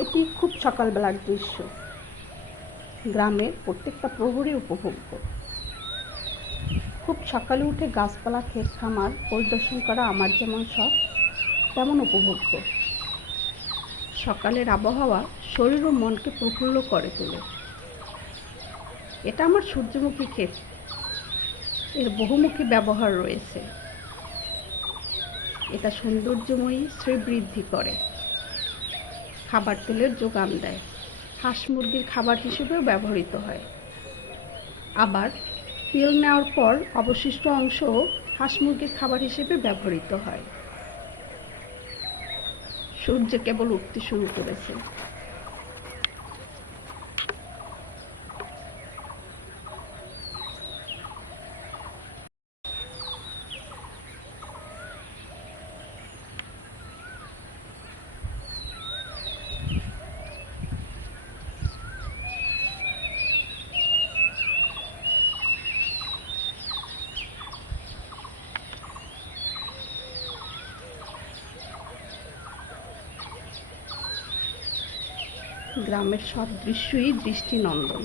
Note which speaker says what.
Speaker 1: এটি খুব সকালবেলার দৃশ্য। গ্রামের প্রত্যেকটা প্রহরী উপভোগ্য। খুব সকালে উঠে গাছপালা, ক্ষেত খামার, পরিদর্শন করা আমার যেমন শখ, তেমন উপভোগ্য। সকালের আবহাওয়া শরীর ও মনকে প্রফুল্ল করে তোলে। এটা আমার সূর্যমুখী ক্ষেত। এর বহুমুখী ব্যবহার রয়েছে। এটা সৌন্দর্যময়ী শ্রীবৃদ্ধি করে। খাবার তেলের যোগান দেয়। হাঁস মুরগির খাবার হিসেবেও ব্যবহৃত হয়। আবার তেল নেওয়ার পর অবশিষ্ট অংশও হাঁস মুরগির খাবার হিসেবে ব্যবহৃত হয়। সূর্য কেবল উঠতে শুরু করেছে। গ্রামের সব দৃশ্যই দৃষ্টিনন্দন।